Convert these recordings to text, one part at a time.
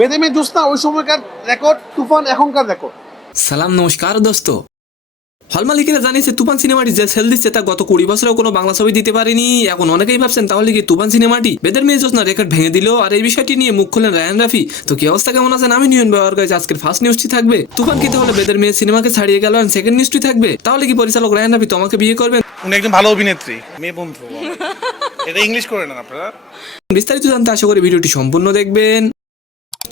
বেদে মে জোসনা ওই সময়কার রেকর্ড, তুফান এখনকার রেকর্ড। সালাম নমস্কার দোস্ত। হল মালিকেরা জানিয়েছে তুফান সিনেমাটি যে সেল দিচ্ছে তা গত 20 বছরেও কোনো বাংলা ছবি দিতে পারেনি। এখন অনেকেই ভাবছেন তাহলে কি তুফান সিনেমাটি বেদের মেয়ে জোসনা রেকর্ড ভেঙে দিল। আর এই বিষয়টি নিয়ে মুখ খুললেন রায়ান রাফি। তো কি অবস্থা, কেমন আছেন? আমি নিয়ন ব্যবহার করেছি। আজকের ফার্স্ট নিউজটি থাকবে তুফান কি তাহলে বেদের মেয়ে সিনেমাকে ছাড়িয়ে গেল। আর সেকেন্ড নিউজটি থাকবে তাহলে কি পরিচালক রায়ান রাফি তোমাকে বিয়ে করবেন। উনি একজন ভালো অভিনেত্রী, মেয়ে বন্ধু। এটা ইংলিশ করে নেন আপনারা। বিস্তারিত জানতে আশা করি ভিডিওটি সম্পূর্ণ দেখবেন।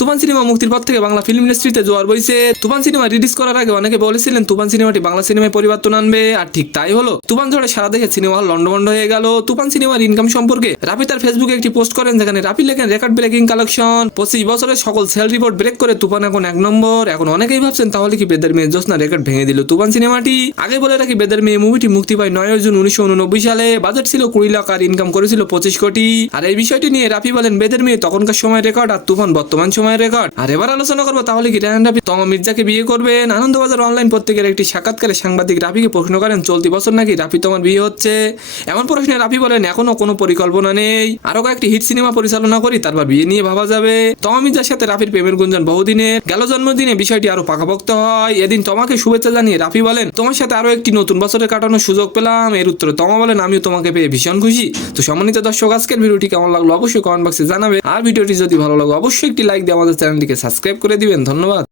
তুফান সিনেমা মুক্তির পর থেকে বাংলা ফিল্ম ইন্ডাস্ট্রিতে জোয়ার বইছে। তুফান সিনেমা রিলিজ করার আগে অনেকে বলেছিলেন তুফান সিনেমাটি বাংলা সিনেমায় পরিবর্তন আনবে, আর ঠিক তাই হলো। তুফান ঝড়ে সারা দেশে সিনেমা হল লন্ডভন্ড হয়ে গেল। তুফান সিনেমার ইনকাম সম্পর্কে রাফি তার ফেসবুকে একটি পোস্ট করেন, যেখানে রাফি লেখেন রেকর্ড ব্রেকিং কালেকশন, 25 বছরের সকল সেল রিপোর্ট ব্রেক করে তুফান এখন 1 নম্বর। এখন অনেকেই ভাবছেন তাহলে কি বেদের মেয়ে জোসনা রেকর্ড ভেঙে দিল তুফান সিনেমাটি। আগে বলে রাখি বেদের মেয়ে মুভিটি মুক্তি পায় 9 জুন 1989 সালে। বাজেট ছিল 20 লাখ আর ইনকাম করেছিল 25 কোটি। আর এই বিষয়টি নিয়ে রাফি বলেন বেদের মেয়ে তখনকার সময় রেকর্ড আর তুফান বর্তমান সময়ের রেকর্ড। আর এবার আলোচনা করবো তাহলে কি রায়ান রাফি তমা মির্জাকে বিয়ে করবেন। আনন্দবাজার অনলাইন পত্রিকার একটি সাক্ষাৎকারে সাংবাদিক রাফিকে প্রশ্ন করেন চলতি বছর নাকি রাফি তোমার বিয়ে হচ্ছে। এমন প্রশ্নে রাফি বলেন এখনো কোনো পরিকল্পনা নেই, আরো কয়েকটি হিট সিনেমা পরিচালনা করি তারপর বিয়ে নিয়ে ভাবা যাবে। তমা মির্জার সাথে রাফির প্রেমের গুঞ্জন বহুদিনের। গেল জন্মদিনে বিষয়টি আরো পাকাপোক্ত হয়। এদিন তোমাকে শুভেচ্ছা জানিয়ে রাফি বলেন তোমার সাথে আরো একটি নতুন বছরে কাটানোর সুযোগ পেলাম। এর উত্তরে তমা বলেন আমিও তোমাকে পেয়ে ভীষণ খুশি। তো সম্মানিত দর্শক, আজকের ভিডিওটি কেমন লাগলো অবশ্যই কমেন্ট বক্সে জানাবে। আর ভিডিওটি যদি ভালো লাগে অবশ্যই একটি লাইক দিয়ে আমাদের চ্যানেলটিকে সাবস্ক্রাইব করে দিবেন। ধন্যবাদ।